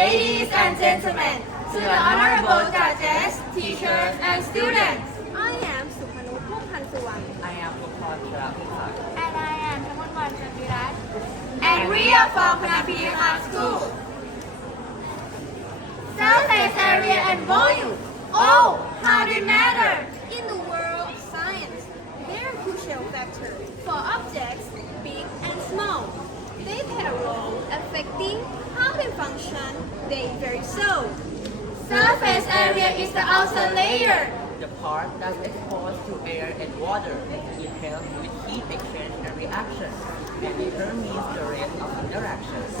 Ladies and gentlemen, to the honorable judges, teachers, and students. I am Supanu Pukhansuwan. I am Pukhan Chirapusak. And I am Thamunwan Chandirat. And we are from Panapi High School. Surface area and volume. Oh, how they matter. In the world of science, there are crucial factors for objects, big and small. They play a role affecting how they function, they vary so. Surface area is the outer layer. The part that's exposed to air and water. It helps with heat exchange and reaction, and determines the rate of interactions.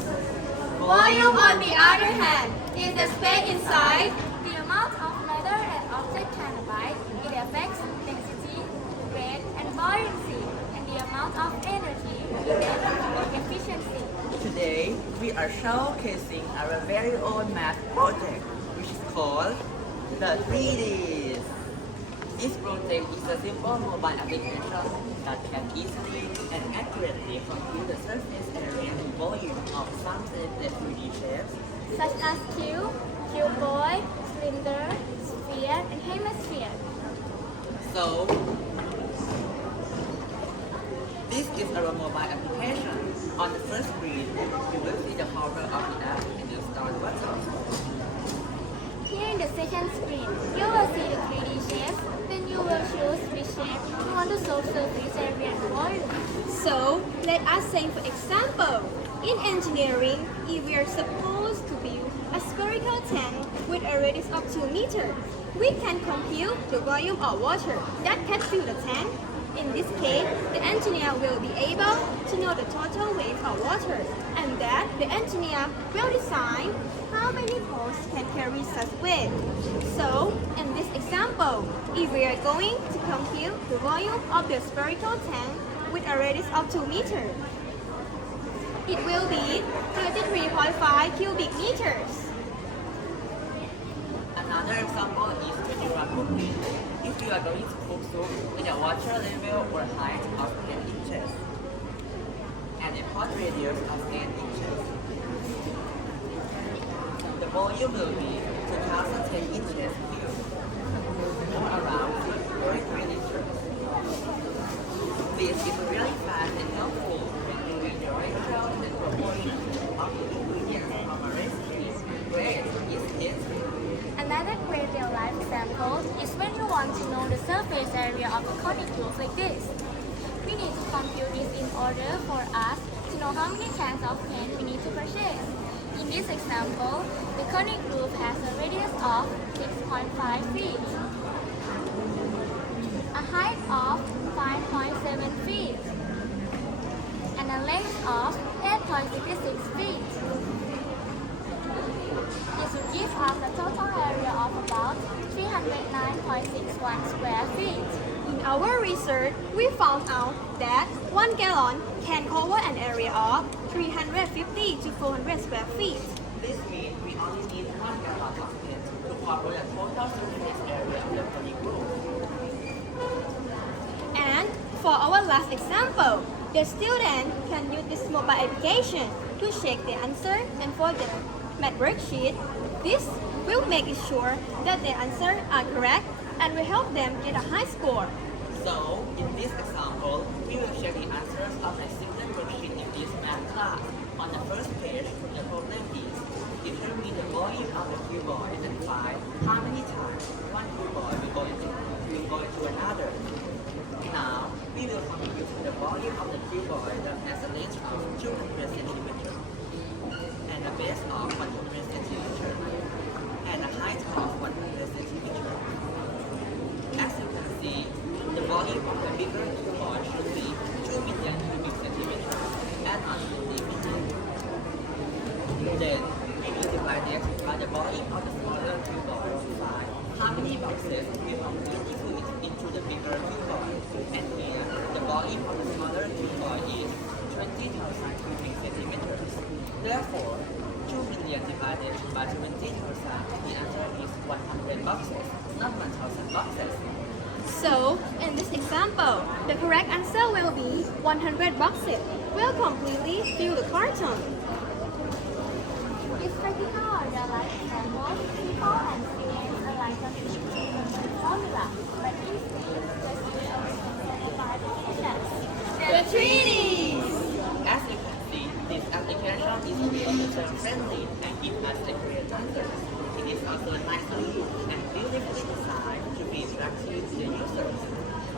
Volume, on the other hand, is the space inside. The amount of matter an object can abide, it affects density, weight, and buoyancy, and the amount of energy needed for efficiency. Today, we are showcasing our very own math project, which is called the 3D's. This project is a simple mobile application that can easily and accurately compute the surface area and volume of some selected 3D shapes, Such as cube, cuboid, cylinder, sphere, and hemisphere. So, this is our mobile application. On the first screen, you will see the cover of the app and the start button. Here in the second screen, you will see the 3D shapes. Then you will choose which shape you want to show surface area and volume. So, let us say for example, in engineering, if we are supposed to build a spherical tank with a radius of 2 meters, we can compute the volume of water that can fill the tank. In this case, the engineer will be able to know the total weight of water, and that the engineer will design how many posts can carry such weight. So, in this example, if we are going to compute the volume of the spherical tank with a radius of 2 meters, it will be 33.5 cubic meters. Another example is when you are cooking. If you are going to cook soup with a water level or height of 10 inches and a pot radius of 10 inches, the volume will be 2010 inches cubed, or around 43 liters. This is really fast and helpful when doing the ratio and proportion of the ingredients from a recipe. Great, is it? Another great real-life example is when you want to know the surface area of a conic roof like this. We need to compute this in order for us to know how many cans of paint we need to purchase. In this example, the conic roof has a radius of 6.5 feet, a height of 5.7 feet, and a length of 8.66 feet. This would give us a total area of about 309.61 square feet. In our research, we found out that 1 gallon can cover an area of 350 to 400 square feet. This means we only need 1 gallon of paint to cover the total surface area of the conic roof. And for our last example, the student can use this mobile application to check the answer and for their math worksheet. This will make it sure that their answers are correct and will help them get a high score. So, in this example, we will check the answers of a student worksheet in this math class. On the first page, the problem is determine the volume of the cuboid and find how many times one cuboid will go into another. Now, we will compute the volume of the cuboid that has a length of 200 centimeters and a base of 100 centimeters and a height of 100 centimeters. As you can see, the volume of the bigger cuboid should be 2 million cubic centimeters and not 50 million. Then, we multiply this by the volume of the smaller cuboid to find how many boxes will compute into the bigger cuboid. And here, the volume of the smaller cuboid is 20,000 cubic centimeters. Therefore, 2 million divided by 20,000, the answer is 100 boxes, not 1,000 boxes. So, in this example, the correct answer will be 100 boxes. Will completely fill the carton. It's pretty hard, example, people and students alike to the formula, but instead, just use our simple applications. The 3Ds! As you can see, this application is really user-friendly and gives us a clear answer. It is also nicely and beautifully designed to be attractive to the users.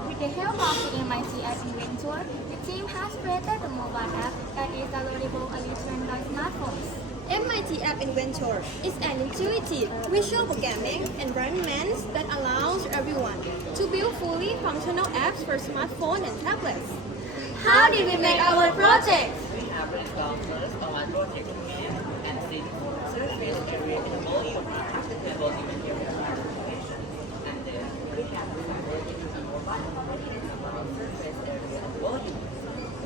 With the help of the MIT App Inventor, the team has created a mobile app that is downloadable only to Android smartphones. MIT App Inventor is an intuitive visual programming environment that allows everyone to build fully functional apps for smartphones and tablets. How did we make our project? We have brainstormed first on our project name and seen surface area and volume applicable in material application. And then we have decided to use a mobile application about surface area and volume.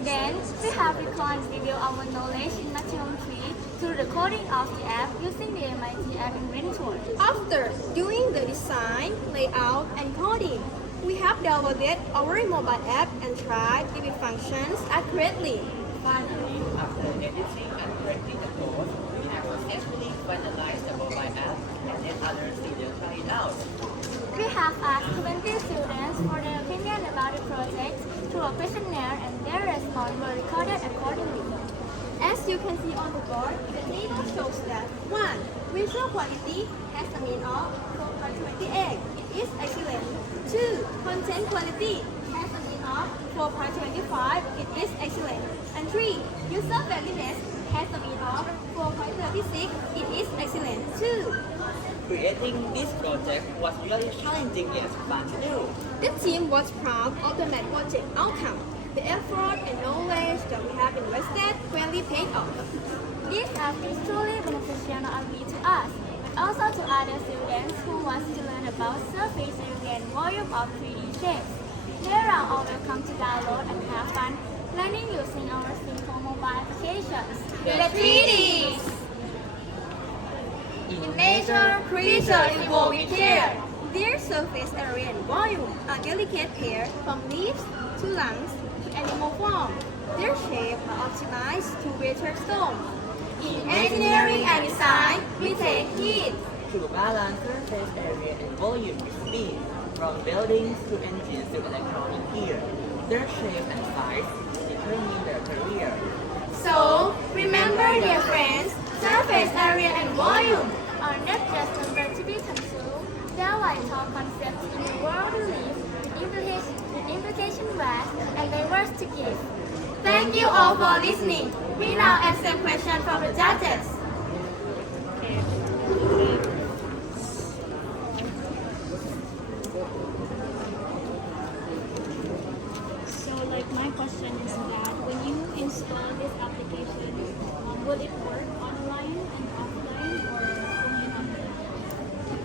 Then, we have recorded video our knowledge in Material 3 through the coding of the app using the MIT App Inventor. After doing the design, layout, and coding, we have downloaded our mobile app and tried if it functions accurately. Finally, after editing and correcting the code, we have successfully finalized the mobile app and let other students try it out. We have asked 20 students for their opinion about the project through a questionnaire, and their responses were recorded accordingly. As you can see on the board, the table shows that 1. Visual quality has a mean of 4.28. It is excellent. 2. Content quality has a mean of 4.25. It is excellent. And 3. User friendliness has a mean of 4.36. It is excellent too. Creating this project was really challenging yet fun to do. The team was proud of the math project outcome. The effort and knowledge that we have invested really paid off. This app is truly beneficial not only to us, but also to other students who want to learn about surface area and volume of 3D shapes. They are all welcome to download and have fun learning using our simple mobile applications. The 3Ds! In nature, creatures evolve with care. Their surface area and volume are delicate pairs from leaves to lungs to animal form. Their shapes are optimized to weather storms. In engineering and design, we take heed To balance surface area and volume with speed, from buildings to engines to electronic gear, their shape and size determine their career. So, remember dear friends, surface area and volume Are not just numbers to be consumed, they are vital concepts in the world we live, with implication vast and diverse to give. Thank you all for listening. We now accept questions from the judges. So, like, my question is that when you install this application, will it work online and offline or only online?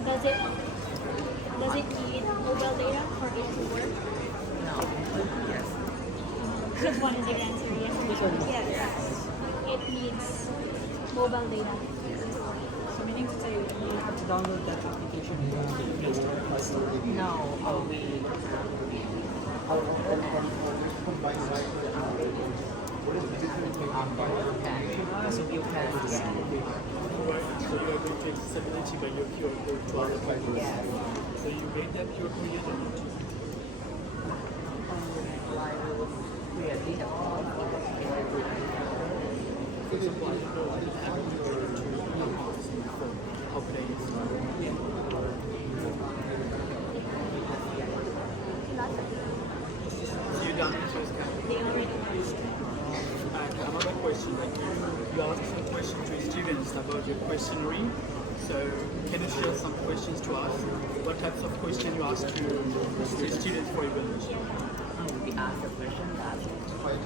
Does it need mobile data for it to work? No, yes. Which one is your answer? Yes or no? Yes. It needs mobile data. So meaning to say you have to download that application in the Play Store. No, we so you can scan. Right, so you are going to accessibility by your QR code to other devices. Yes. So you made that QR code yet or not? Why we would create the code For example, I don't know, I didn't have a QR to how can I install it? So you done it yourself? And another question, like you asked some questions to students about your questionnaire. So can you share some questions to us? What types of questions you asked to students for evaluation? we ask the question that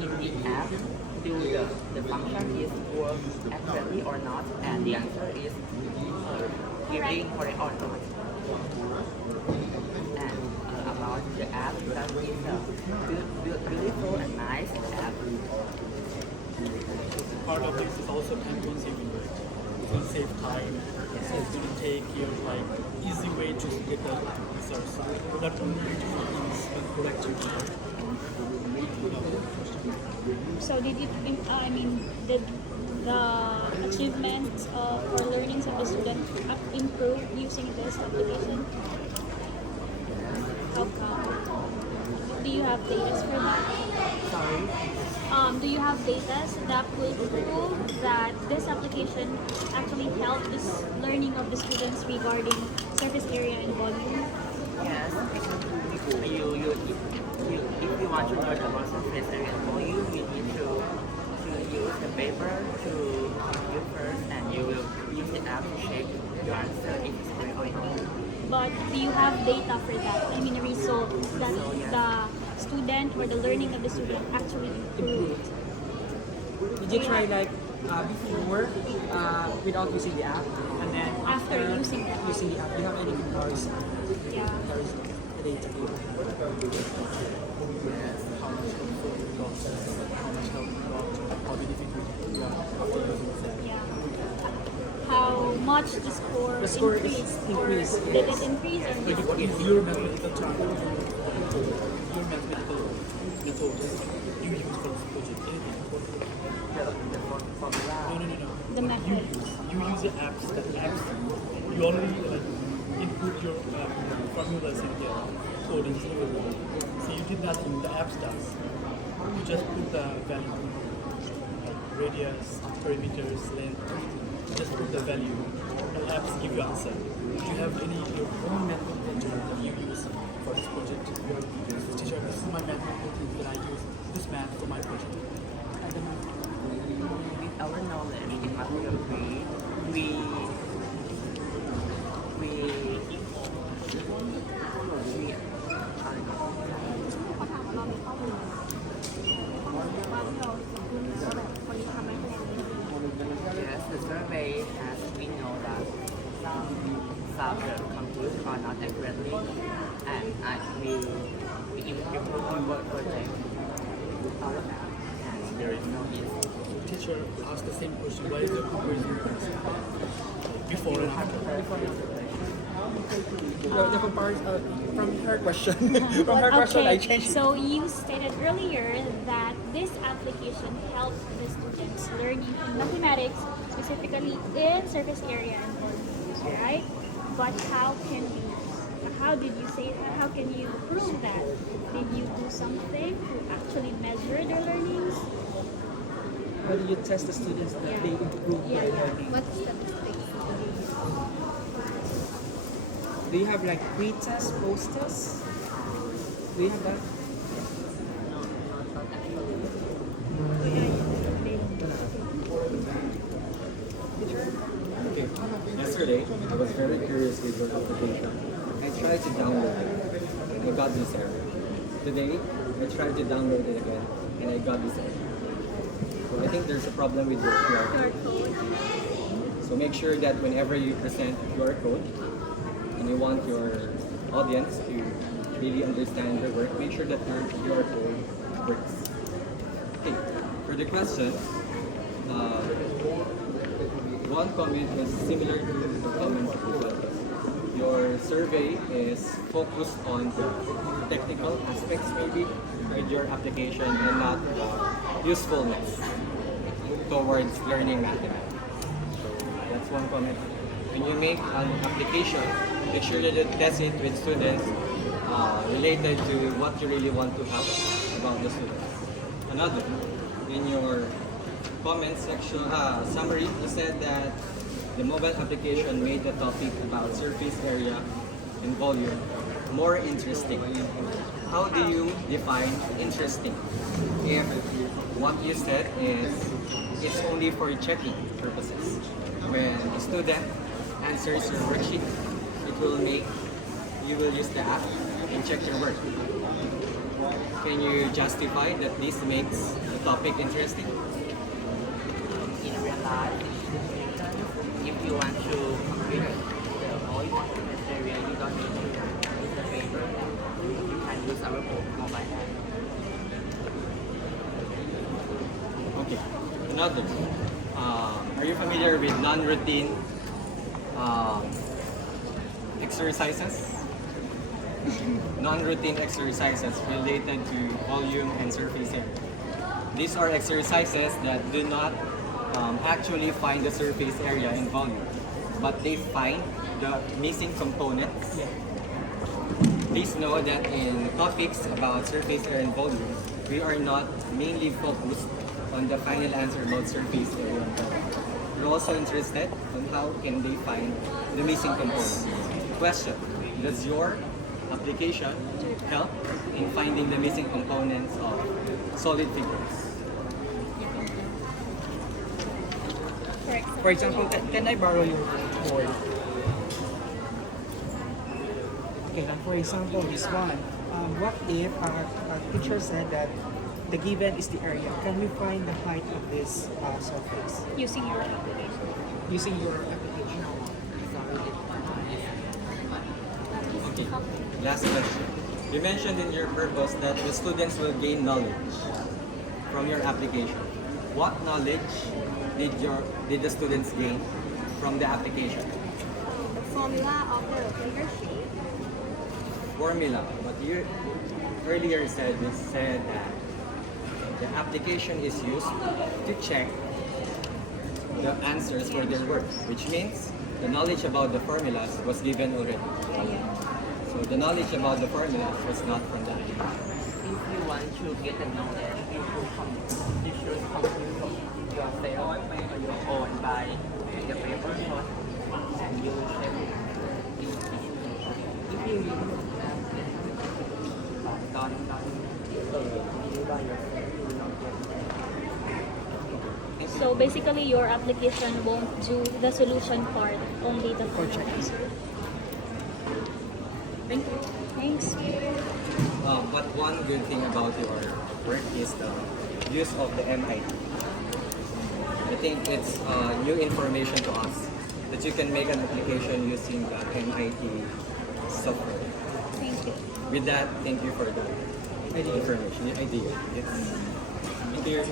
in the app, do the function is work accurately or not? And the answer is giving correct or not. And about the app, that is a beautiful and nice app. Part of this is also time consuming, right? It's going to save time. It's going to take your like easy way to get the answers. Not only beautiful things, but productive. So did it? Did the achievements or learnings of the student improve using this application? How come? Do you have data for that? Sorry? Do you have data that will prove that this application actually helped this learning of the students regarding surface area and volume? Yes. If you want to learn about surface area and volume, you need to use the paper to compute first, and you will use the app to check your answer if it's correct or not. But do you have data for that? I mean, results that the student or the learning of the student actually improved. Did you try like before without using the app, and then After using the app. using the app, do you have any comparison? Yeah. Comparison data. Yes, how much helpful it got, how much help it got, how beneficial it got after using it. Yeah. How much the score, The score is increased? increased, Or did yes. it increase or If not? your mathematical target, your mathematical methods you use for this project, anything important? The formula. No. The method. You use the apps. You already input your formulas in there, coding everywhere. So you did nothing. The apps does. You just put the value, like radius, perimeters, length, everything. You just put the value, and apps give you answer. Do you have any your own method that you use for this project? Teacher, this is my mathematical that I use this math for my project. With our knowledge in mathematics, we yes, the survey has we know that some compute are not accurately, and we improve our work project with our app, and there is no issue. Teacher asked the same question. Why is the comparison before and after? The comparison from her question. From her question, I changed it. So you stated earlier that this application helped the students learning in mathematics, specifically in surface area and volume, right? But how did you say that? How can you prove that? Did you do something to actually measure their learnings? How do you test the students that Yeah. they improve Yeah, their yeah. learning? What's the mistake? Do you have like pre-test, post-test? Do you have that? Okay. Yesterday, I was very curious with your application. I tried to download it, and I got this error. Today, I tried to download it again, and I got this error. So I think there's a problem with your QR code. So make sure that whenever you present a QR code, and you want your audience to really understand your work, make sure that your QR code works. Okay, for the question, one comment was similar to the comments of the others. Your survey is focused on technical aspects maybe with your application and not usefulness towards learning mathematics. So that's one comment. When you make an application, make sure that you test it with students related to what you really want to have about the students. Another, in your comment section summary, you said that the mobile application made the topic about surface area and volume more interesting. How do you define interesting? If what you said is it's only for checking purposes. When a student answers your worksheet, you will use the app and check your work. Can you justify that this makes the topic interesting? In real life, if you want to complete the whole material, you don't need to use the paper. You can use our mobile app. Okay. Another. Are you familiar with non-routine exercises? Non-routine exercises related to volume and surface area. These are exercises that do not actually find the surface area and volume, but they find the missing components. Please know that in topics about surface area and volume, we are not mainly focused on the final answer about surface area and volume. We're also interested on how can they find the missing components. Question: does your application help in finding the missing components of solid figures? For example, can I borrow your board? Okay, and for example, this one. What if a teacher said that the given is the area? Can we find the height of this surface Using your application. using your application? Okay, last question. You mentioned in your purpose that the students will gain knowledge from your application. What knowledge did the students gain from the application? The formula of the figure shape. Formula. But you earlier said that the application is used to check the answers for their work, which means the knowledge about the formulas was given already. So the knowledge about the formulas was not from the application. If you want to get the knowledge, you should compute yourself on your own by the paper source and you check it. If you use So basically, your application won't do the solution part, only the formulas. Thank you. Thanks. But one good thing about your work is the use of the MIT. I think it's new information to us that you can make an application using the MIT software. Thank you. With that, thank you for the information. Idea. Yes. Thank you.